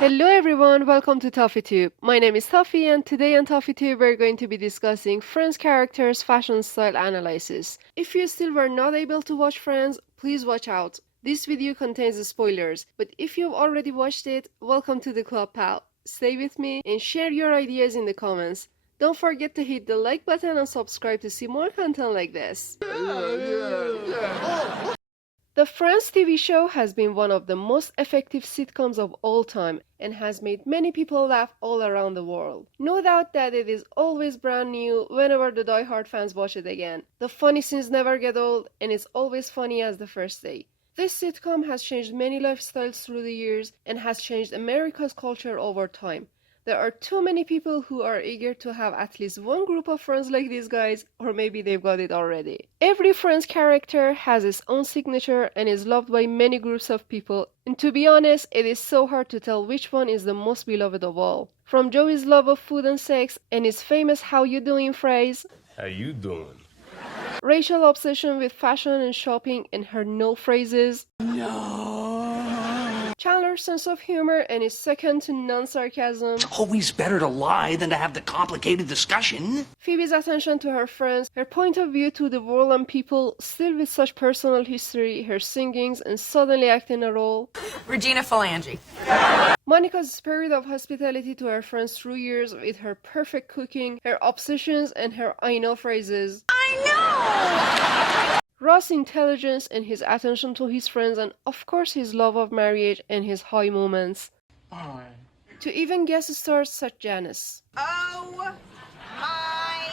Hello everyone, welcome to ToffyTube. My name is Toffy and today on ToffyTube we're going to be discussing Friends characters' fashion style analysis. If you still were not able to watch Friends, please watch out. This video contains spoilers, but if you've already watched it, welcome to the club, pal. Stay with me and share your ideas in the comments. Don't forget to hit the like button and subscribe to see more content like this. The Friends TV show has been one of the most effective sitcoms of all time and has made many people laugh all around the world. No doubt that it is always brand new whenever the die-hard fans watch it again. The funny scenes never get old and it's always funny as the first day. This sitcom has changed many lifestyles through the years and has changed America's culture over time. There are too many people who are eager to have at least one group of friends like these guys, or maybe they've got it already. Every Friends character has its own signature and is loved by many groups of people, and to be honest, it is so hard to tell which one is the most beloved of all. From Joey's love of food and sex and his famous "how you doing" phrase, "How you doing?" Rachel's obsession with fashion and shopping and her no phrases, Chandler's sense of humor and his second-to-none sarcasm, It's always better to lie than to have the complicated discussion. Phoebe's attention to her friends, her point of view to the world and people, still with such personal history, her singings and suddenly acting a role, Regina Phalange. Monica's spirit of hospitality to her friends through years with her perfect cooking, her obsessions and her I know phrases, I know! Ross' intelligence and his attention to his friends, and of course his love of marriage and his high moments. To even guest stars such Janice. Oh my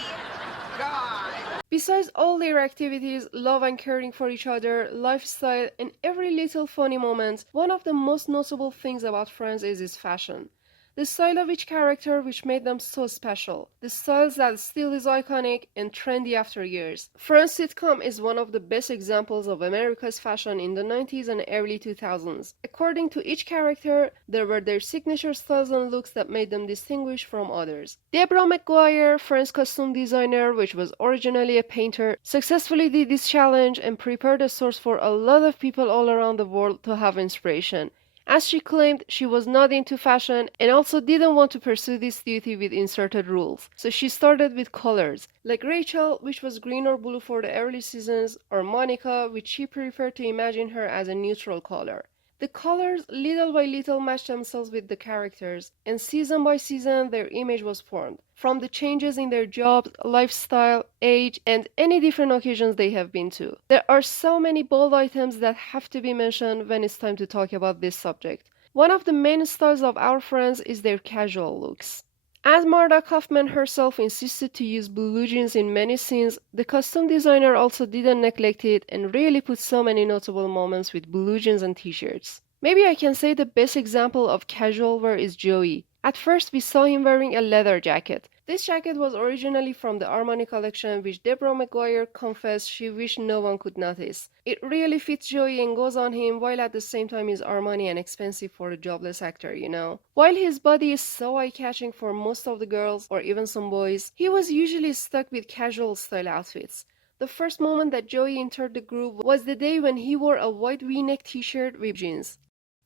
god! Besides all their activities, love and caring for each other, lifestyle, and every little funny moment, one of the most notable things about Friends is its fashion. The style of each character which made them so special. The styles that still is iconic and trendy after years. Friends sitcom is one of the best examples of America's fashion in the 90s and early 2000s. According to each character, there were their signature styles and looks that made them distinguished from others. Deborah McGuire, Friends costume designer, which was originally a painter, successfully did this challenge and prepared a source for a lot of people all around the world to have inspiration. As she claimed, she was not into fashion and also didn't want to pursue this duty with inserted rules. So she started with colors, like Rachel, which was green or blue for the early seasons, or Monica, which she preferred to imagine her as a neutral color. The colors little by little matched themselves with the characters, and season by season their image was formed, from the changes in their jobs, lifestyle, age, and any different occasions they have been to. There are so many bold items that have to be mentioned when it's time to talk about this subject. One of the main styles of our Friends is their casual looks. As Marta Kaufman herself insisted to use blue jeans in many scenes, the costume designer also didn't neglect it and really put so many notable moments with blue jeans and t-shirts. Maybe I can say the best example of casual wear is Joey. At first we saw him wearing a leather jacket. This jacket was originally from the Armani collection, which Deborah McGuire confessed she wished no one could notice. It really fits Joey and goes on him, while at the same time is Armani and expensive for a jobless actor, you know. While his body is so eye-catching for most of the girls, or even some boys, he was usually stuck with casual style outfits. The first moment that Joey entered the group was the day when he wore a white v-neck t-shirt with jeans.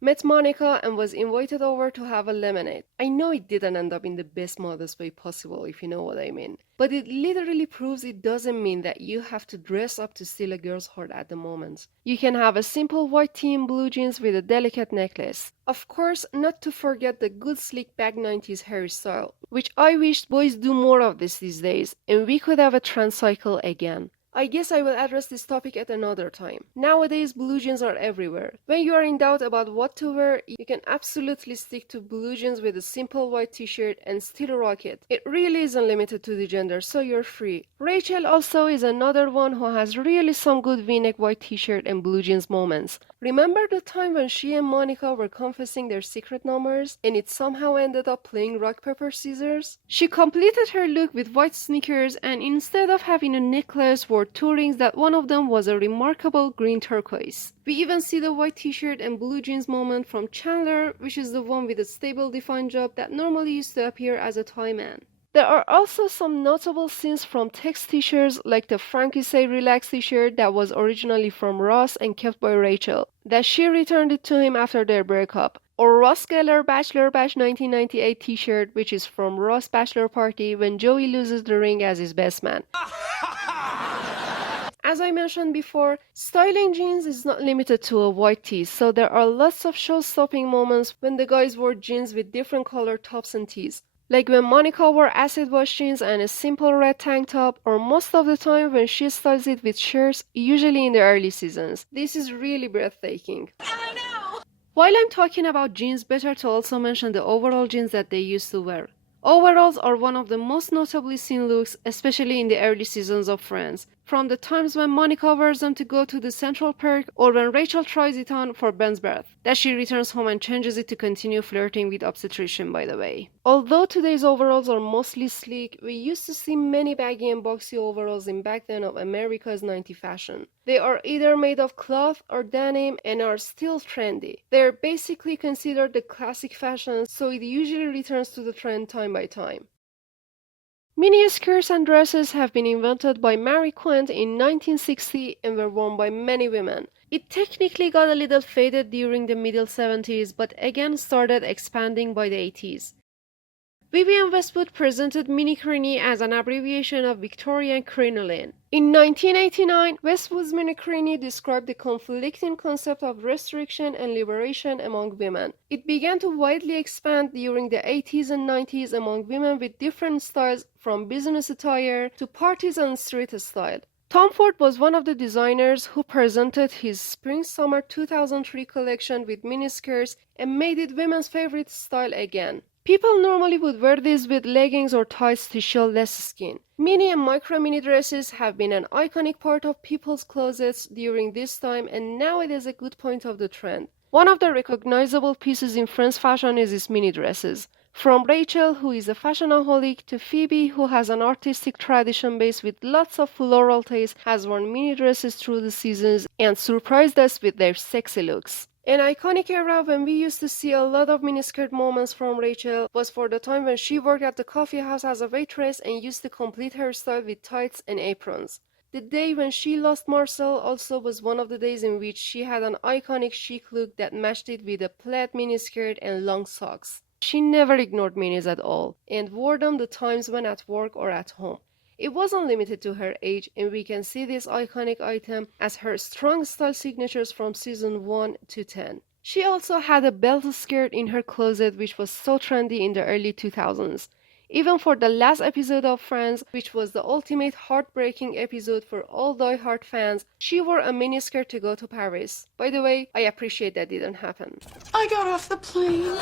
Met Monica and was invited over to have a lemonade. I know it didn't end up in the best modest way possible, if you know what I mean. But it literally proves it doesn't mean that you have to dress up to steal a girl's heart at the moment. You can have a simple white tee and blue jeans with a delicate necklace. Of course, not to forget the good slick back 90s hairstyle, which I wish boys do more of this these days, and we could have a trend cycle again. I guess I will address this topic at another time. Nowadays, blue jeans are everywhere. When you are in doubt about what to wear, you can absolutely stick to blue jeans with a simple white t-shirt and still rock it. It really isn't limited to the gender, so you're free. Rachel also is another one who has really some good v-neck white t-shirt and blue jeans moments. Remember the time when she and Monica were confessing their secret numbers and it somehow ended up playing rock paper scissors? She completed her look with white sneakers and instead of having a necklace wore two rings that one of them was a remarkable green turquoise. We even see the white t-shirt and blue jeans moment from Chandler, which is the one with a stable defined job that normally used to appear as a toy man. There are also some notable scenes from text t-shirts like the Frankie Say Relax t-shirt that was originally from Ross and kept by Rachel, that she returned it to him after their breakup, Or Ross Geller Bachelor Bash 1998 t-shirt, which is from Ross' bachelor party when Joey loses the ring as his best man. As I mentioned before, styling jeans is not limited to a white tee, so there are lots of show-stopping moments when the guys wore jeans with different colored tops and tees. Like when Monica wore acid wash jeans and a simple red tank top, or most of the time when she styles it with shirts, usually in the early seasons. This is really breathtaking. I know! While I'm talking about jeans, better to also mention the overall jeans that they used to wear. Overalls are one of the most notably seen looks, especially in the early seasons of Friends. From the times when Monica wears them to go to the Central Park, or when Rachel tries it on for Ben's birth, that she returns home and changes it to continue flirting with obstetrician, by the way. Although today's overalls are mostly sleek, we used to see many baggy and boxy overalls in back then of America's 90s fashion. They are either made of cloth or denim and are still trendy. They are basically considered the classic fashion, so it usually returns to the trend time by time. Mini skirts and dresses have been invented by Marie Quant in 1960 and were worn by many women. It technically got a little faded during the middle 70s, but again started expanding by the 80s. Vivienne Westwood presented mini crini as an abbreviation of Victorian crinoline. In 1989, Westwood's mini crini described the conflicting concept of restriction and liberation among women. It began to widely expand during the 80s and 90s among women with different styles, from business attire to parties and street style. Tom Ford was one of the designers who presented his Spring-Summer 2003 collection with miniskirts and made it women's favorite style again. People normally would wear these with leggings or tights to show less skin. Mini and micro mini dresses have been an iconic part of people's closets during this time, and now it is a good point of the trend. One of the recognizable pieces in Friends fashion is its mini dresses. From Rachel, who is a fashionaholic, to Phoebe, who has an artistic tradition base with lots of floral taste, has worn mini dresses through the seasons and surprised us with their sexy looks. An iconic era when we used to see a lot of miniskirt moments from Rachel was for the time when she worked at the coffee house as a waitress and used to complete her style with tights and aprons. The day when she lost Marcel also was one of the days in which she had an iconic chic look that matched it with a plaid miniskirt and long socks. She never ignored minis at all and wore them the times when at work or at home. It wasn't limited to her age, and we can see this iconic item as her strong style signatures from season 1 to 10. She also had a belt skirt in her closet which was so trendy in the early 2000s. Even for the last episode of Friends, which was the ultimate heartbreaking episode for all die-hard fans, she wore a miniskirt to go to Paris. By the way, I appreciate that didn't happen. I got off the plane.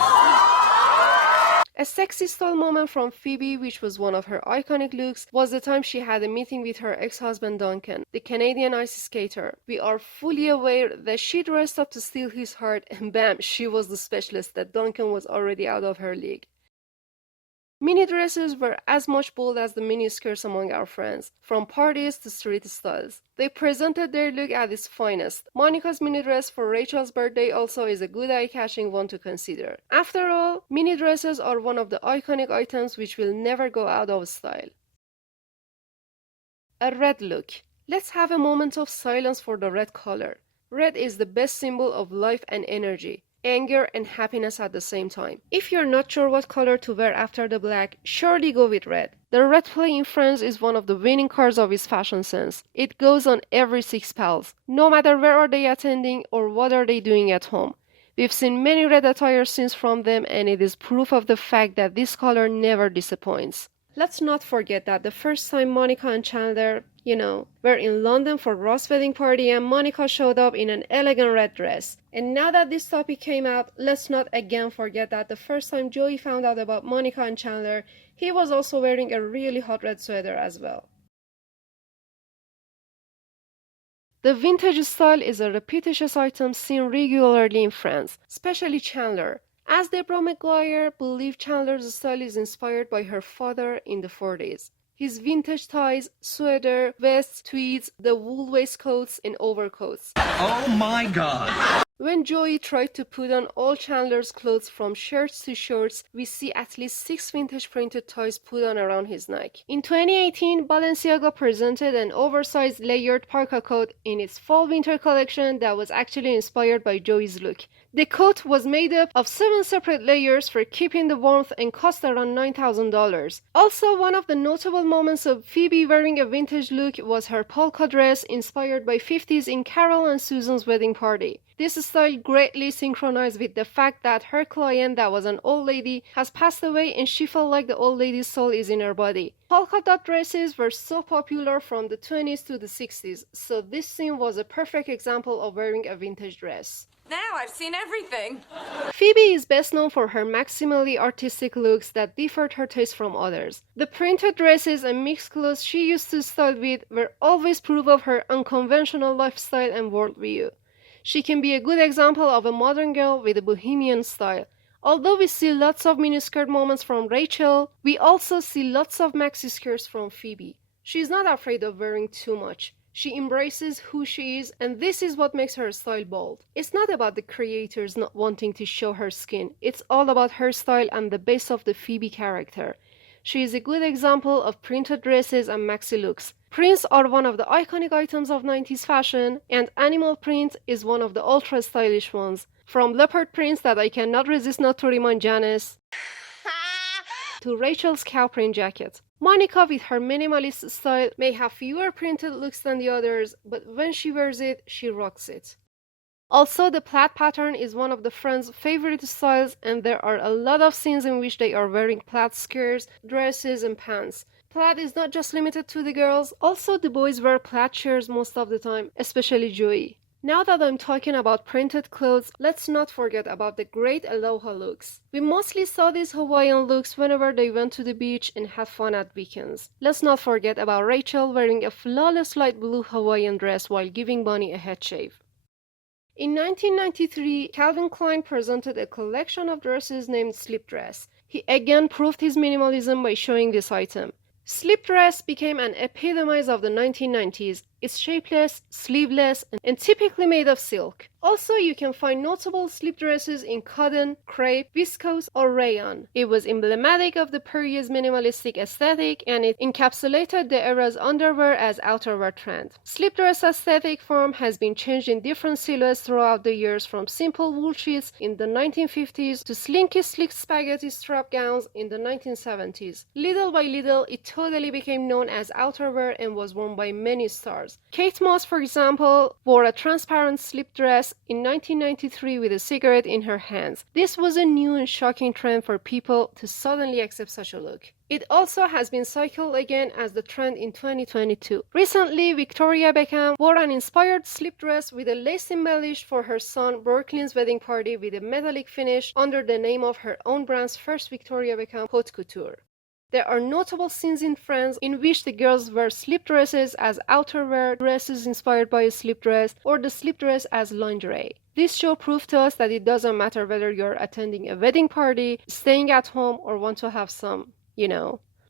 A sexy style moment from Phoebe, which was one of her iconic looks, was the time she had a meeting with her ex-husband Duncan, the Canadian ice skater. We are fully aware that she dressed up to steal his heart, and bam, she was the specialist that Duncan was already out of her league. Mini dresses were as much bold as the mini skirts among our friends, from parties to street styles. They presented their look at its finest. Monica's mini dress for Rachel's birthday also is a good eye-catching one to consider. After all, mini dresses are one of the iconic items which will never go out of style. A red look. Let's have a moment of silence for the red color. Red is the best symbol of life and energy, anger and happiness at the same time. If you're not sure what color to wear after the black, surely go with red. The red play in Friends is one of the winning cards of its fashion sense. It goes on every 6 pals, no matter where are they attending or what are they doing at home. We've seen many red attire scenes from them, and it is proof of the fact that this color never disappoints. Let's not forget that the first time Monica and Chandler, were in London for Ross' wedding party, and Monica showed up in an elegant red dress. And now that this topic came out, let's not again forget that the first time Joey found out about Monica and Chandler, he was also wearing a really hot red sweater as well. The vintage style is a repetitious item seen regularly in Friends, especially Chandler. As Deborah McGuire believed Chandler's style is inspired by her father in the 40s. His vintage ties, sweater, vests, tweeds, the wool waistcoats, and overcoats. Oh my God. When Joey tried to put on all Chandler's clothes from shirts to shorts, we see at least 6 vintage printed ties put on around his neck. In 2018, Balenciaga presented an oversized layered parka coat in its fall-winter collection that was actually inspired by Joey's look. The coat was made up of 7 separate layers for keeping the warmth and cost around $9,000. Also, one of the notable moments of Phoebe wearing a vintage look was her polka dress inspired by 50s in Carol and Susan's wedding party. This style greatly synchronized with the fact that her client, that was an old lady, has passed away and she felt like the old lady's soul is in her body. Polka dot dresses were so popular from the 20s to the 60s, so this scene was a perfect example of wearing a vintage dress. Now I've seen everything. Phoebe is best known for her maximally artistic looks that differed her taste from others. The printed dresses and mixed clothes she used to style with were always proof of her unconventional lifestyle and worldview. She can be a good example of a modern girl with a bohemian style. Although we see lots of miniskirt moments from Rachel, we also see lots of maxi skirts from Phoebe. She's not afraid of wearing too much. She embraces who she is, and this is what makes her style bold. It's not about the creators not wanting to show her skin. It's all about her style and the base of the Phoebe character. She is a good example of printed dresses and maxi looks. Prints are one of the iconic items of 90s fashion, and animal print is one of the ultra stylish ones. From leopard prints that I cannot resist not to remind Janice, to Rachel's cow print jacket. Monica, with her minimalist style, may have fewer printed looks than the others, but when she wears it, she rocks it. Also, the plaid pattern is one of the Friends' favorite styles, and there are a lot of scenes in which they are wearing plaid skirts, dresses, and pants. Plaid is not just limited to the girls, also the boys wear plaid shirts most of the time, especially Joey. Now that I'm talking about printed clothes, let's not forget about the great aloha looks. We mostly saw these Hawaiian looks whenever they went to the beach and had fun at weekends. Let's not forget about Rachel wearing a flawless light blue Hawaiian dress while giving Bonnie a head shave. In 1993, Calvin Klein presented a collection of dresses named Slip Dress. He again proved his minimalism by showing this item. Slip dress became an epitome of the 1990s. It's shapeless, sleeveless, and typically made of silk. Also, you can find notable slip dresses in cotton, crepe, viscose, or rayon. It was emblematic of the period's minimalistic aesthetic, and it encapsulated the era's underwear as outerwear trend. Slip dress aesthetic form has been changed in different silhouettes throughout the years, from simple wool sheets in the 1950s to slinky slick spaghetti strap gowns in the 1970s. Little by little, it totally became known as outerwear and was worn by many stars. Kate Moss, for example, wore a transparent slip dress in 1993 with a cigarette in her hands. This was a new and shocking trend for people to suddenly accept such a look. It also has been cycled again as the trend in 2022. Recently, Victoria Beckham wore an inspired slip dress with a lace embellished for her son Brooklyn's wedding party with a metallic finish under the name of her own brand's first Victoria Beckham haute couture. There are notable scenes in Friends in which the girls wear slip dresses as outerwear, dresses inspired by a slip dress, or the slip dress as lingerie. This show proved to us that it doesn't matter whether you're attending a wedding party, staying at home, or want to have some,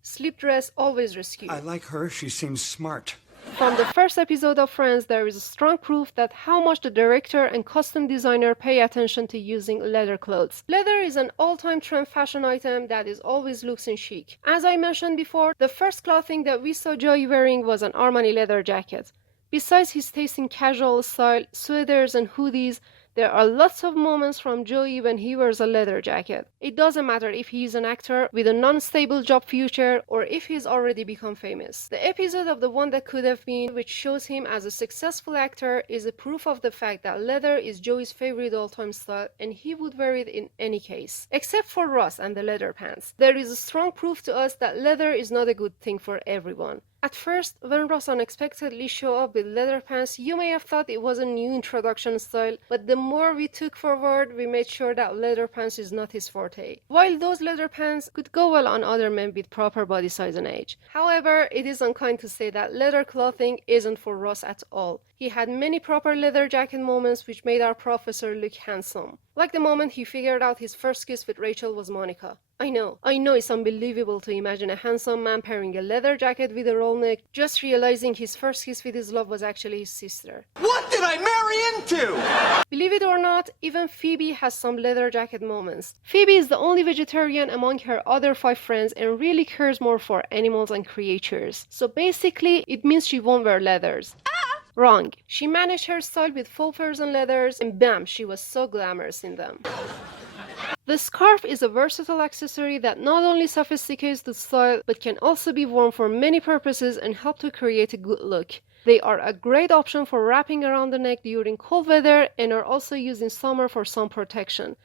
slip dress always rescues. I like her. She seems smart. From the first episode of Friends, there is strong proof that how much the director and costume designer pay attention to using leather clothes. Leather is an all-time trend fashion item that is always looks and chic. As I mentioned before, the first clothing that we saw Joey wearing was an Armani leather jacket. Besides his taste in casual style, sweaters and hoodies, there are lots of moments from Joey when he wears a leather jacket. It doesn't matter if he is an actor with a non-stable job future or if he's already become famous. The episode of The One That Could Have Been, which shows him as a successful actor, is a proof of the fact that leather is Joey's favorite all-time style and he would wear it in any case. Except for Ross and the leather pants. There is a strong proof to us that leather is not a good thing for everyone. At first, when Ross unexpectedly showed up with leather pants, you may have thought it was a new introduction style, but the more we took forward, we made sure that leather pants is not his forte. While those leather pants could go well on other men with proper body size and age. However, it is unkind to say that leather clothing isn't for Ross at all. He had many proper leather jacket moments which made our professor look handsome. Like the moment he figured out his first kiss with Rachel was Monica. I know it's unbelievable to imagine a handsome man pairing a leather jacket with a roll neck, just realizing his first kiss with his love was actually his sister. What did I marry into? Believe it or not, even Phoebe has some leather jacket moments. Phoebe is the only vegetarian among her other 5 friends and really cares more for animals and creatures. So basically, it means she won't wear leathers. Wrong. She managed her style with faux furs and leathers, and bam, she was so glamorous in them. The scarf is a versatile accessory that not only sophisticates the style, but can also be worn for many purposes and help to create a good look. They are a great option for wrapping around the neck during cold weather and are also used in summer for sun protection.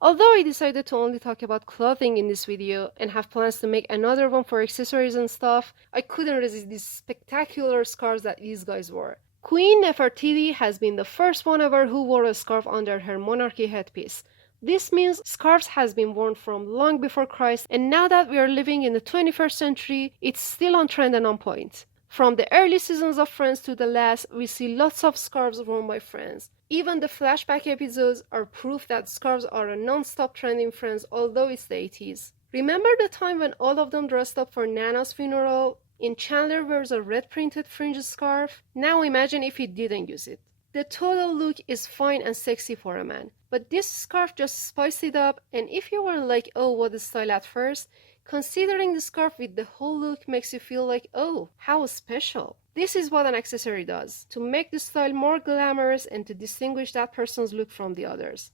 Although I decided to only talk about clothing in this video and have plans to make another one for accessories and stuff, I couldn't resist these spectacular scarves that these guys wore. Queen Nefertiti has been the first one ever who wore a scarf under her monarchy headpiece. This means scarves has been worn from long before Christ, and now that we are living in the 21st century, it's still on trend and on point. From the early seasons of Friends to the last, we see lots of scarves worn by Friends. Even the flashback episodes are proof that scarves are a non-stop trend in Friends, although it's the 80s. Remember the time when all of them dressed up for Nana's funeral? And Chandler wears a red printed fringe scarf? Now imagine if he didn't use it. The total look is fine and sexy for a man, but this scarf just spiced it up, and if you were like, oh, what a style at first, considering the scarf with the whole look makes you feel like, oh, how special. This is what an accessory does, to make the style more glamorous and to distinguish that person's look from the others.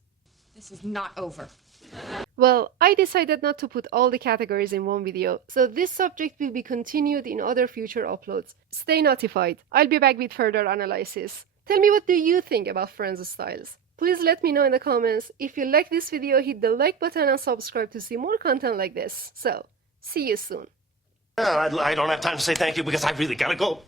This is not over. Well, I decided not to put all the categories in one video, so this subject will be continued in other future uploads. Stay notified, I'll be back with further analysis. Tell me, what do you think about Friends styles? Please let me know in the comments. If you like this video, hit the like button and subscribe to see more content like this. So, see you soon. I don't have time to say thank you because I really gotta go.